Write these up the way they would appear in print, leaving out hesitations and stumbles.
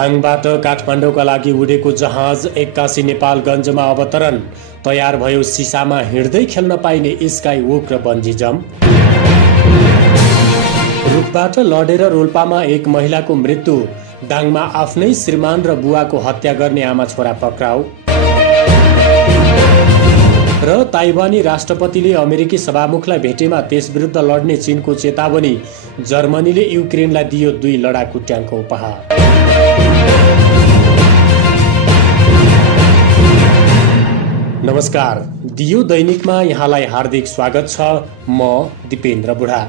दाङबाट काठमाडौँका लागि उडेको जहाज 81 नेपालगञ्जमा अवतरण। तयार भयो सिसामा हिँड्दै खेल्न पाइने स्काई वोक र बन्जी जम्प। रुखबाट लडेर रोल्पामा एक महिलाको मृत्यु। दाङमा आफ्नै श्रीमान र बुवाको हत्या गर्ने आमा छोरा पक्राउ। र ताइवानी राष्ट्रपतिले अमेरिकी सभामुखलाई भेटेमा त्यसविरुद्ध लड्ने चीनको चेतावनी। जर्मनीले युक्रेनलाई दियो 2 लडाकु ट्याङ्क उपहार। नमस्कार, दियो दैनिकमा यहाँलाई हार्दिक स्वागत छ। म दिपेन्द्र बुढा।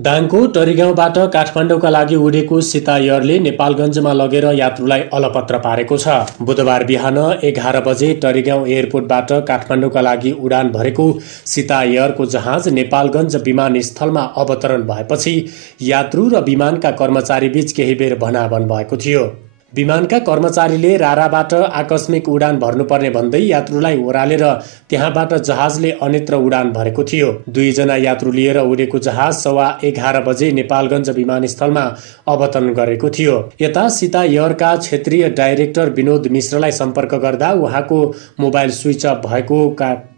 दाङको टरीगाउँबाट काठमाडौँका लागि उडेको सीता एयरले नेपालगञ्जमा लगेर यात्रुलाई अलपत्र पारेको छ। बुधबार बिहान 11 बजे टरीगाउँ एयरपोर्टबाट काठमाडौँका लागि उडान भरेको सीता एयरको जहाज नेपालगञ्ज विमानस्थलमा अवतरण भएपछि यात्रु र विमानका कर्मचारी बीच केही बेर भनाभन भएको थियो। विमानका कर्मचारीले राराबाट आकस्मिक उडान भर्नुपर्ने भन्दै यात्रुलाई ओह्रालेर त्यहाँबाट जहाजले अन्यत्र उडान भरेको थियो। 2 जना यात्रु लिएर उडेको जहाज 11:15 बजे नेपालगञ्ज विमानस्थलमा अवतरण गरेको थियो। यता सीता एयरका क्षेत्रीय डाइरेक्टर विनोद मिश्रलाई सम्पर्क गर्दा उहाँको मोबाइल स्विच अफ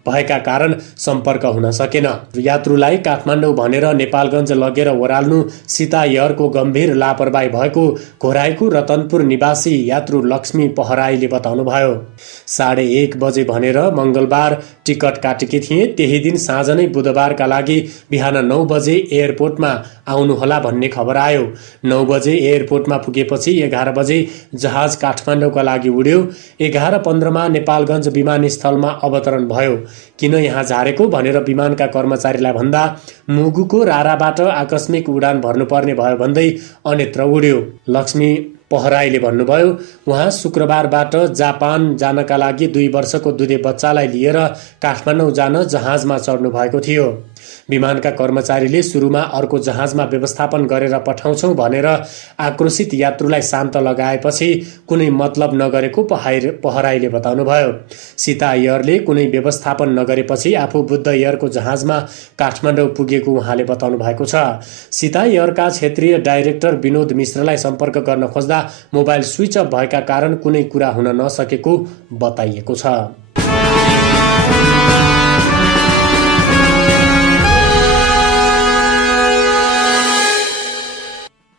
भएका कारण सम्पर्क हुन सकेन। यात्रुलाई काठमाडौँ भनेर नेपालगञ्ज लगेर ओह्राल्नु सीता एयरको गम्भीर लापरवाही भएको घोराईको रतनपुर निवासी यात्रु लक्ष्मी पहराईले बताउनुभयो। 1:30 बजे भनेर मंगलबार टिकट काटेकी थिए। त्यही दिन साँझ नै बुधबारका लागि बिहान 9 बजे एयरपोर्टमा आउनुहोला भन्ने खबर आयो। 9 बजे एयरपोर्टमा पुगेपछि 11 बजे जहाज काठमाडौँका लागि उड्यो। 11:15 नेपालगञ्ज विमानस्थलमा अवतरण भयो। किन यहाँ झारेको भनेर विमानका कर्मचारीलाई भन्दा मुगुको राराबाट आकस्मिक उडान भर्नुपर्ने भयो भन्दै अन्यत्र उड्यो। लक्ष्मी पहराईले भन्नुभयो, उहाँ शुक्रबारबाट जापान जानका लागि 2 वर्षको दुधे बच्चालाई लिएर काठमाडौँ जान जहाजमा चढ्नु भएको थियो। विमानका कर्मचारीले सुरुमा अर्को जहाजमा व्यवस्थापन गरेर पठाउँछौं भनेर आक्रोशित यात्रुलाई शान्त लगाएपछि कुनै मतलब नगरेको पहराईले बताउनुभयो। सीता एयरले कुनै व्यवस्थापन नगरेपछि आफू बुद्ध एयरको जहाजमा काठमाडौँ पुगेको उहाँले बताउनु भएको छ। सीता एयरका क्षेत्रीय डाइरेक्टर विनोद मिश्रलाई सम्पर्क गर्न खोज्दा मोबाइल स्विच अफ भएका कारण कुनै कुरा हुन नसकेको बताइएको छ।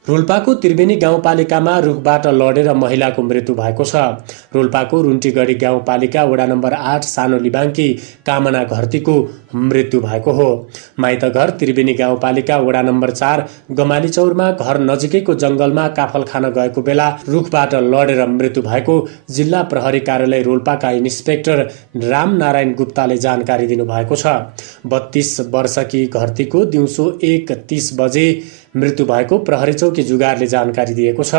रोल्पाको त्रिवेणी गाउँपालिकामा रुखबाट लडेर महिलाको मृत्यु भएको छ। रोल्पाको रुन्टीगढी गाउँपालिका वडा नम्बर 8 सानो लिबाङ्की कामना घरतीको मृत्यु भएको हो। माइतघर त्रिवेणी गाउँपालिका वडा नम्बर 4 गमालीचौरमा घर नजिकैको जंगलमा काफल खान गएको बेला रुखबाट लडेर मृत्यु भएको जिल्ला प्रहरी कार्यालय रोल्पाका इन्सपेक्टर रामनारायण गुप्ताले जानकारी दिनुभएको छ। 32 वर्षकी घरतीको दिउँसो 1:30 बजे मृत्यु भएको प्रहरी चौकी जुगारले जानकारी दिएको छ।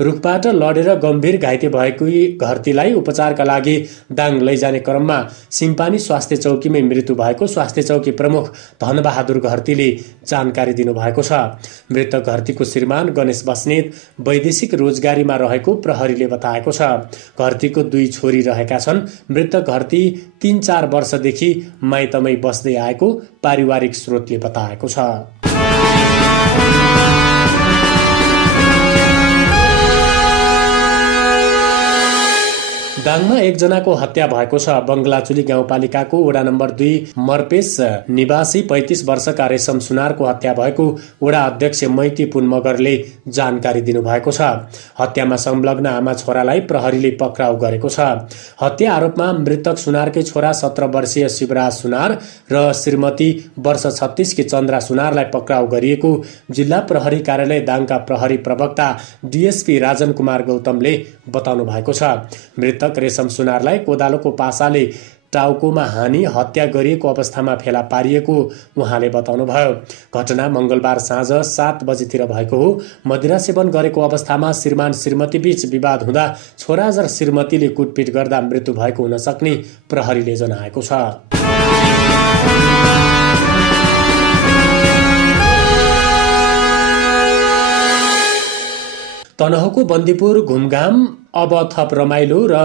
रुखबाट लडेर गम्भीर घाइते भएको घरतीलाई उपचारका लागि दाङ लैजाने क्रममा सिम्पानी स्वास्थ्य चौकीमै मृत्यु भएको स्वास्थ्य चौकी प्रमुख धनबहादुर घरतीले जानकारी दिनुभएको छ। मृतक घरतीको श्रीमान गणेश बस्नेत वैदेशिक रोजगारीमा रहेको प्रहरीले बताएको छ। घरतीको 2 छोरी रहेका छन्। मृतक घरती 3-4 वर्षदेखि माइतमै बस्दै आएको पारिवारिक स्रोतले बताएको छ। दाङमा 1 जनाको हत्या भएको छ। बंगलाचुली गाउँपालिकाको वडा नम्बर 2 मर्पेस निवासी 35 वर्षका रेशम सुनारको हत्या भएको वडा अध्यक्ष मैती पुन मगरले जानकारी दिनुभएको छ। हत्यामा संलग्न आमा छोरालाई प्रहरीले पक्राउ गरेको छ। हत्या आरोपमा मृतक सुनारकै छोरा 17 वर्षीय शिवराज सुनार र श्रीमती वर्ष 36 की चन्द्रा सुनारलाई पक्राउ गरिएको जिल्ला प्रहरी कार्यालय दाङका प्रहरी प्रवक्ता डीएसपी राजन कुमार गौतमले बताउनु भएको छ। मृतक रेशम सुनारलाई कोदालोको पासाले टाउकोमा हानी हत्या गरिएको अवस्थामा फेला पारिएको उहाँले बताउनुभयो। घटना मंगलबार साँझ 7 बजेतिर भएको हो। मदिरा सेवन गरेको अवस्थामा श्रीमान श्रीमती बीच विवाद हुँदा छोरा र श्रीमतीले कुटपिट गर्दा मृत्यु भएको हुन सक्ने प्रहरीले जनाएको छ। तनहुको बन्दीपुर घुमघाम अब थप रमाइलो र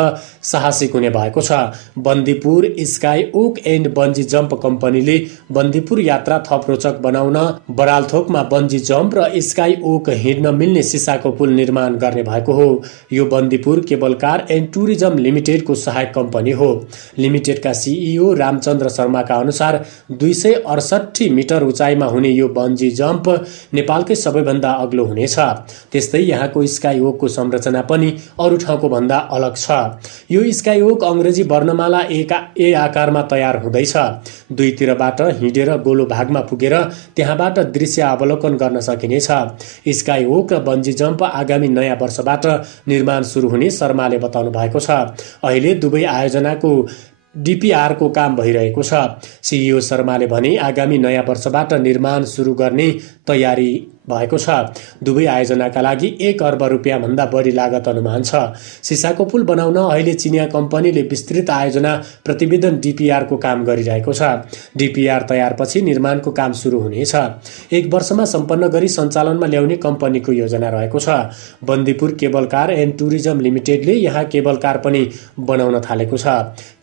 साहसिक हुने भएको छ। Bandipur sky walk and bungee jump कम्पनीले बन्दीपुर यात्रा थप रोचक बनाउन बरालथोकमा बन्जी जम्प र स्काई ओक हिँड्न मिल्ने सिसाको पुल निर्माण गर्ने भएको हो। यो Bandipur cable car and tourism लिमिटेडको सहायक कम्पनी हो। लिमिटेडका सिइओ रामचन्द्र शर्माका अनुसार 268 मिटर उचाइमा हुने यो बन्जी जम्प नेपालकै सबैभन्दा अग्लो हुनेछ। त्यस्तै यहाँको स्काई ओकको संरचना पनि अरू ठाउँको भन्दा अलग छ। यो स्काई ओक अंग्रेजी वर्णमाला ए आकारमा तयार हुँदैछ। दुईतिरबाट हिँडेर गोलो भागमा पुगेर त्यहाँबाट दृश्य अवलोकन गर्न सकिनेछ। स्काई ओक र बन्जी जम्प आगामी नयाँ वर्षबाट निर्माण सुरु हुने शर्माले बताउनु भएको छ। अहिले दुवै आयोजनाको डीपीआरको काम भइरहेको छ। सिइओ शर्माले भने आगामी नयाँ वर्षबाट निर्माण सुरु गर्ने तयारी भएको छ। दुवै आयोजनाका लागि 1 अर्ब रुपियाँ भन्दा बढी लागत अनुमान छ। सिसाको पुल बनाउन अहिले चिनिया कम्पनीले विस्तृत आयोजना प्रतिवेदन डीपीआरको काम गरिरहेको छ। डीपीआर तयारपछि निर्माणको काम सुरु हुनेछ। 1 वर्षमा सम्पन्न गरी सञ्चालनमा ल्याउने कम्पनीको योजना रहेको छ। Bandipur cable car and tourism लिमिटेडले यहाँ केबल कार पनि बनाउन थालेको छ।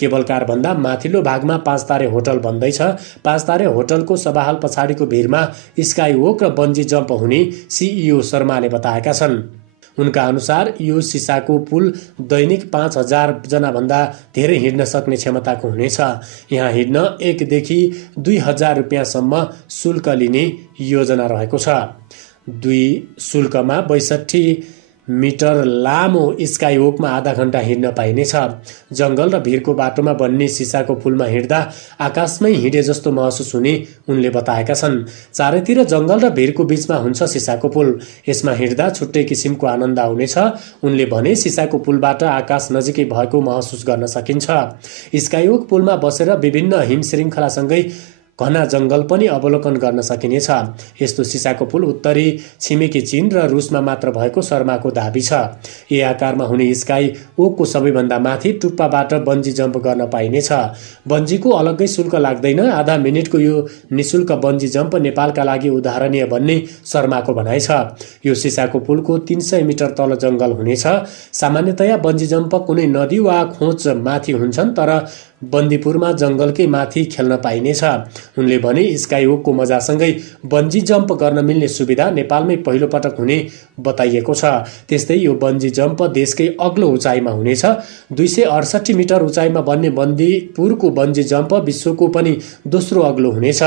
केबल कार भन्दा माथिल्लो भागमा 5 तारे होटल बन्दैछ। 5 तारे होटलको सभाहाल पछाडिको भिरमा स्काई वोक र बन्जी जम्प हुने सिइओ शर्माले बताएका छन्। उनका अनुसार यो सिसाको पुल दैनिक 5000 जना भन्दा धेरै हिँड्न सक्ने क्षमताको हुनेछ। यहाँ हिँड्न 1 देखि 2000 रुपियाँसम्म शुल्क लिने योजना रहेको छ। 2 शुल्कमा 62 मिटर लामो स्काई वोकमा आधा घण्टा हिँड्न पाइनेछ। जंगल र भिरको बाटोमा बन्ने सिसाको पुलमा हिँड्दा आकाशमै हिँडे जस्तो महसुस हुने उनले बताएका छन्। चारैतिर जंगल र भिरको बीचमा हुन्छ सिसाको पुल। यसमा हिँड्दा छुट्टै किसिमको आनन्द आउनेछ। उनले भने सिसाको पुलबाट आकाश नजिकै भएको महसुस गर्न सकिन्छ। स्काई वोक पुलमा बसेर विभिन्न हिम श्रृङ्खलासँगै घना जंगल पनि अवलोकन गर्न सकिनेछ। यस्तो सिसाको पुल उत्तरी छिमेकी चीन र रुसमा मात्र भएको शर्माको दाबी छ। ए आकारमा हुने स्काई ओकको सबैभन्दा माथि टुप्पाबाट बन्जी जम्प गर्न पाइनेछ। बन्जीको अलग्गै शुल्क लाग्दैन। आधा मिनेटको यो निशुल्क बन्जी जम्प नेपालका लागि उदाहरणीय भन्ने शर्माको भनाइ छ। यो सिसाको पुलको 300 मिटर तल जंगल हुनेछ। सामान्यतया बन्जी जम्प कुनै नदी वा खोज माथि हुन्छन्, तर बन्दीपुरमा जंगलकै माथि खेल्न पाइनेछ। उनले भने स्काई वोकको मजासँगै बन्जी जम्प गर्न मिल्ने सुविधा नेपालमै पहिलो पटक हुने बताइएको छ। त्यस्तै यो बन्जी जम्प देशकै अग्लो उचाइमा हुनेछ। 268 मिटर उचाइमा बन्ने बन्दीपुरको बन्जी जम्प विश्वको पनि दोस्रो अग्लो हुनेछ।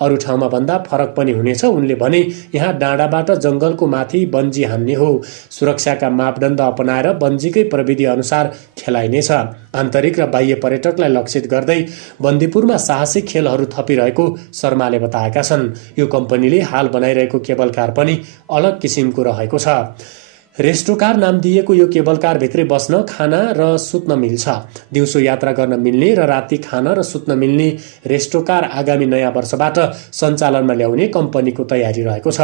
अरू ठाउँमा भन्दा फरक पनि हुनेछ। उनले भने यहाँ डाँडाबाट जंगलको माथि बन्जी हान्ने हो। सुरक्षाका मापदण्ड अपनाएर बन्जीकै प्रविधि अनुसार खेलाइनेछ। आन्तरिक र बाह्य पर्यटकलाई लक्षित गर्दै बन्दीपुरमा साहसिक खेलहरू थपिरहेको शर्माले बताएका छन्। यो कम्पनीले हाल बनाइरहेको केबल कार पनि अलग किसिमको रहेको छ। रेस्टो कार नाम दिएको यो केबल कार भित्रै बस्न, खाना र सुत्न मिल्छ। दिउँसो यात्रा गर्न मिल्ने र राति खाना र सुत्न मिल्ने रेस्टो कार आगामी नयाँ वर्षबाट सञ्चालनमा ल्याउने कम्पनीको तयारी रहेको छ।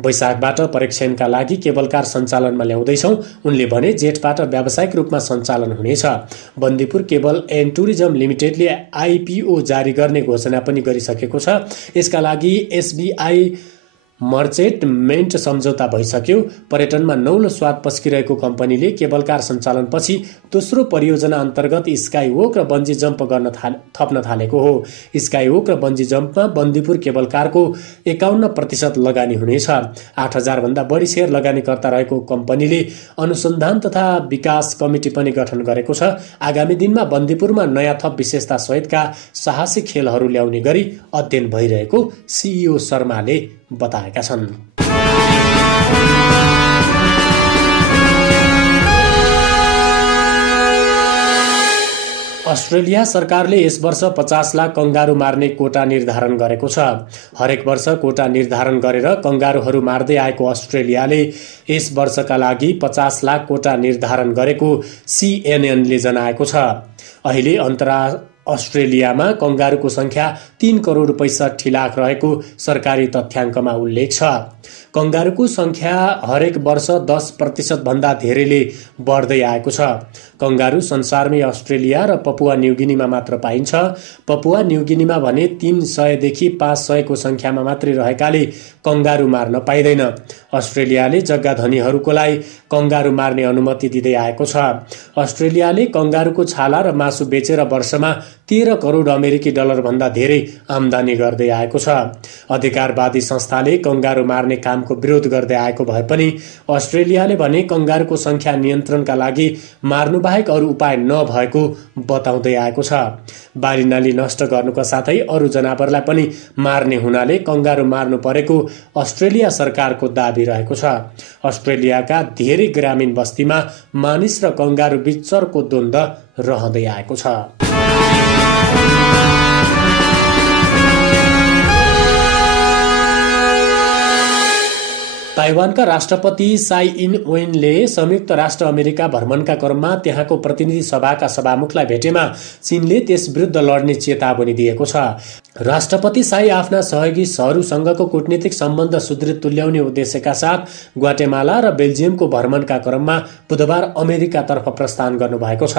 वैशाखबाट परीक्षणका लागि केबल कार सञ्चालनमा ल्याउँदैछौँ। उनले भने जेठबाट व्यावसायिक रूपमा सञ्चालन हुनेछ। बन्दीपुर केबल एन्ड टुरिज्म लिमिटेडले आइपिओ जारी गर्ने घोषणा पनि गरिसकेको छ। यसका लागि एसबीआई मर्चेन्टमेन्ट सम्झौता भइसक्यो। पर्यटनमा नौलो स्वाद पस्किरहेको कम्पनीले केबल कार सञ्चालनपछि दोस्रो परियोजना अन्तर्गत स्काई वोक र बन्जी जम्प गर्न थप्न थालेको हो। स्काई वोक र बन्जी जम्पमा बन्दीपुर केबल कारको 51% लगानी हुनेछ। 8000 भन्दा बढी शेयर लगानीकर्ता रहेको कम्पनीले अनुसन्धान तथा विकास कमिटी पनि गठन गरेको छ। आगामी दिनमा बन्दीपुरमा नयाँ थप विशेषता सहितका साहसिक खेलहरू ल्याउने गरी अध्ययन भइरहेको सिइओ शर्माले बताएका छन्। अस्ट्रेलिया सरकारले यस वर्ष 50 लाख कंगारू मार्ने कोटा निर्धारण गरेको छ। हरेक वर्ष कोटा निर्धारण गरेर कंगारूहरू मार्दै आएको अस्ट्रेलियाले यस वर्षका लागि 50 लाख कोटा निर्धारण गरेको सीएनएनले जनाएको छ। अहिले अस्ट्रेलियामा कंगारुको संख्या 3 करोड 65 लाख रहेको सरकारी तथ्याङ्कमा उल्लेख छ। कंगारुको संख्या हरेक वर्ष 10% भन्दा धेरैले बढ्दै आएको छ। कंगारु संसारमै अस्ट्रेलिया र पपुवा न्युगिनीमा मात्र पाइन्छ। पपुवा न्युगिनीमा भने 300 देखि 500 को संख्यामा मात्रै रहेकाले कंगारु मार्न पाइँदैन। अस्ट्रेलियाले जग्गा धनीहरूको लागि कंगारु मार्ने अनुमति दिँदै आएको छ। अस्ट्रेलियाले कंगारुको छाला र मासु बेचेर वर्षमा 13 करोड अमेरिकी डलर भन्दा धेरै आम्दानी गर्दै आएको छ। अधिकारवादी संस्थाले कंगारु मार्ने कामको विरोध गर्दै आएको भए पनि अस्ट्रेलियाले भने कंगारुको संख्या नियन्त्रणका लागि मार्नुबाहेक अरू उपाय नभएको बताउँदै आएको छ। बालीनाली नष्ट गर्नुका साथै अरू जनावरलाई पनि मार्ने हुनाले कंगारु मार्नु परेको अस्ट्रेलिया सरकारको दाबी रहेको छ। अस्ट्रेलियाका धेरै ग्रामीण बस्तीमा मानिस र कंगारु बीच चर्को द्वन्द्व रहँदै आएको छ। ताइवानका राष्ट्रपति साई इन वेनले संयुक्त राष्ट्र अमेरिका भ्रमणका क्रममा त्यहाँको प्रतिनिधि सभाका सभामुखलाई भेटेमा चीनले त्यस विरुद्ध लड्ने चेतावनी दिएको छ। राष्ट्रपति साई आफ्ना सहयोगीहरूसँगको कूटनीतिक सम्बन्ध सुदृढ तुल्याउने उद्देश्यका साथ ग्वाटेमाला र बेल्जियमको भ्रमणका क्रममा बुधबार अमेरिकातर्फ प्रस्थान गर्नुभएको छ।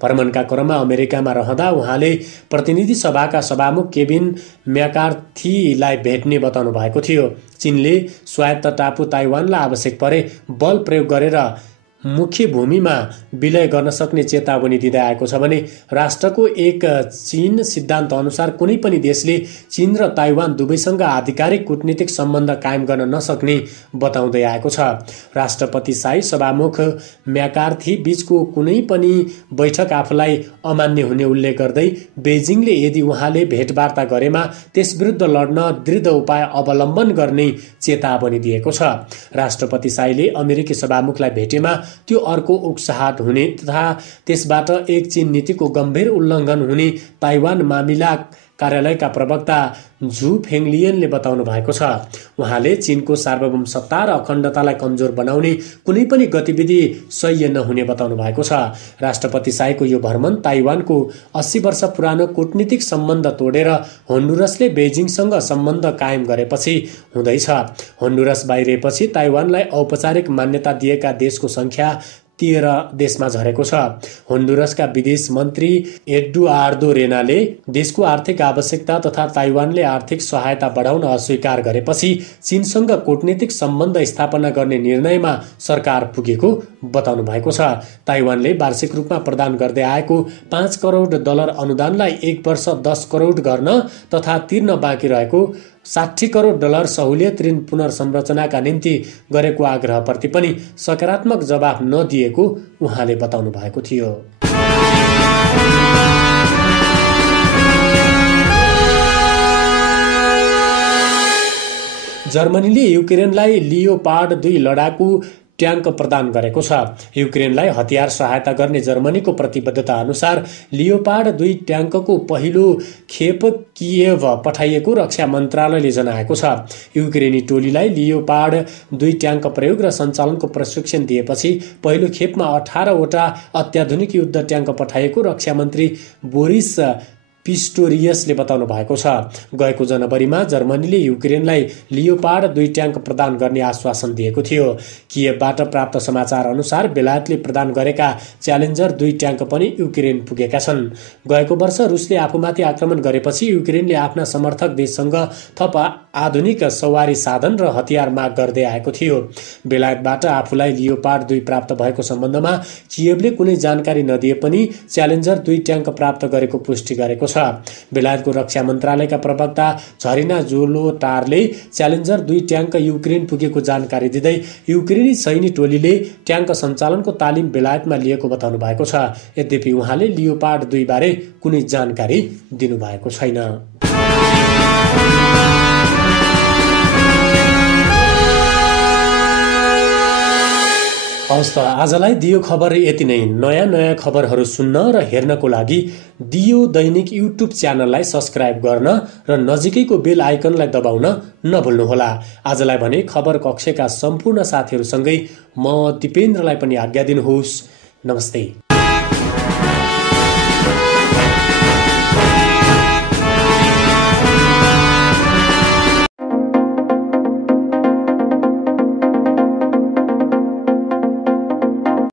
भ्रमणका क्रममा अमेरिकामा रहँदा उहाँले प्रतिनिधि सभाका सभामुख केभिन म्याकार्थीलाई भेट्ने बताउनु भएको थियो। चीनले स्वायत्त टापु ताइवानलाई आवश्यक परे बल प्रयोग गरेर मुख्य भूमिमा विलय गर्न सक्ने चेतावनी दिँदै आएको छ भने राष्ट्रको एक चीन सिद्धान्त अनुसार कुनै पनि देशले चीन र ताइवान दुवैसँग आधिकारिक कूटनीतिक सम्बन्ध कायम गर्न नसक्ने बताउँदै आएको छ। राष्ट्रपति साई सभामुख म्याकार्थी बीचको कुनै पनि बैठक आफूलाई अमान्य हुने उल्लेख गर्दै बेजिङले यदि उहाँले भेटवार्ता गरेमा त्यस विरुद्ध लड्न दृढ उपाय अवलम्बन गर्ने चेतावनी दिएको छ। राष्ट्रपति साईले अमेरिकी सभामुखलाई भेटेमा त्यो अर्को उक्साहट हुने तथा त्यसबाट एक चीन नीतिको गम्भीर उल्लङ्घन हुने ताइवान मामिला कार्यालयका प्रवक्ता झु फेङलियनले बताउनु भएको छ। उहाँले चीनको सार्वभौम सत्ता र अखण्डतालाई कमजोर बनाउने कुनै पनि गतिविधि सह्य नहुने बताउनु भएको छ। राष्ट्रपति साईको यो भ्रमण ताइवानको 80 वर्ष पुरानो कूटनीतिक सम्बन्ध तोडेर होन्डुरसले बेजिङसँग सम्बन्ध कायम गरेपछि हुँदैछ। होन्डुरस बाहिरिएपछि ताइवानलाई औपचारिक मान्यता दिएका देशको संख्या 13 देशमा झरेको छ। होन्डुरसका विदेश मन्त्री एडुआर्दो रेनाले देशको आर्थिक आवश्यकता तथा ताइवानले आर्थिक सहायता बढाउन अस्वीकार गरेपछि चीनसँग कूटनीतिक सम्बन्ध स्थापना गर्ने निर्णयमा सरकार पुगेको बताउनु भएको छ। ताइवानले वार्षिक रूपमा प्रदान गर्दै आएको 5 करोड डलर अनुदानलाई एक वर्ष 10 करोड गर्न तथा तिर्न बाँकी रहेको 60 करोड डलर सहुलियत ऋण पुनर्संरचनाका निम्ति गरेको आग्रहप्रति पनि सकारात्मक जवाफ नदिएको उहाँले बताउनु भएको थियो। जर्मनीले युक्रेनलाई लियोपार्ड 2 लडाकु ट्याङ्क प्रदान गरेको छ। युक्रेनलाई हतियार सहायता गर्ने जर्मनीको प्रतिबद्धता अनुसार लियोपार्ड 2 ट्याङ्कको पहिलो खेप किएभ पठाइएको रक्षा मन्त्रालयले जनाएको छ। युक्रेनी टोलीलाई लियोपार्ड 2 ट्याङ्क प्रयोग र सञ्चालनको प्रशिक्षण दिएपछि पहिलो खेपमा 18 वटा अत्याधुनिक युद्ध ट्याङ्क पठाइएको रक्षा मन्त्री बोरिस पिस्टोरियसले बताउनु भएको छ। गएको जनवरीमा जर्मनीले युक्रेनलाई लियोपार्ड 2 ट्याङ्क प्रदान गर्ने आश्वासन दिएको थियो। किएभबाट प्राप्त समाचार अनुसार बेलायतले प्रदान गरेका च्यालेन्जर 2 ट्याङ्क पनि युक्रेन पुगेका छन्। गएको वर्ष रुसले आफूमाथि आक्रमण गरेपछि युक्रेनले आफ्ना समर्थक देशसँग थप आधुनिक सवारी साधन र हतियार माग गर्दै आएको थियो। बेलायतबाट आफूलाई लियोपार्ड 2 प्राप्त भएको सम्बन्धमा किएभले कुनै जानकारी नदिए पनि च्यालेन्जर 2 ट्याङ्क प्राप्त गरेको पुष्टि गरेको छ। बेलायतको रक्षा मन्त्रालयका प्रवक्ता झरिना जोलोटारले च्यालेन्जर 2 ट्याङ्क युक्रेन पुगेको जानकारी दिँदै युक्रेनी सैनिक टोलीले ट्याङ्क सञ्चालनको तालिम बेलायतमा लिएको बताउनु भएको छ। यद्यपि उहाँले लियोपार्ड 2 बारे कुनै जानकारी दिनुभएको छैन। हवस् त आजलाई दियो खबर यति नै। नयाँ खबरहरू सुन्न र हेर्नको लागि दियो दैनिक युट्युब च्यानललाई सब्स्क्राइब गर्न र नजिकैको बेल आइकनलाई दबाउन नभुल्नुहोला। आजलाई भने खबर कक्षका सम्पूर्ण साथीहरूसँगै म दिपेन्द्रलाई पनि आज्ञा दिनुहोस्। नमस्ते।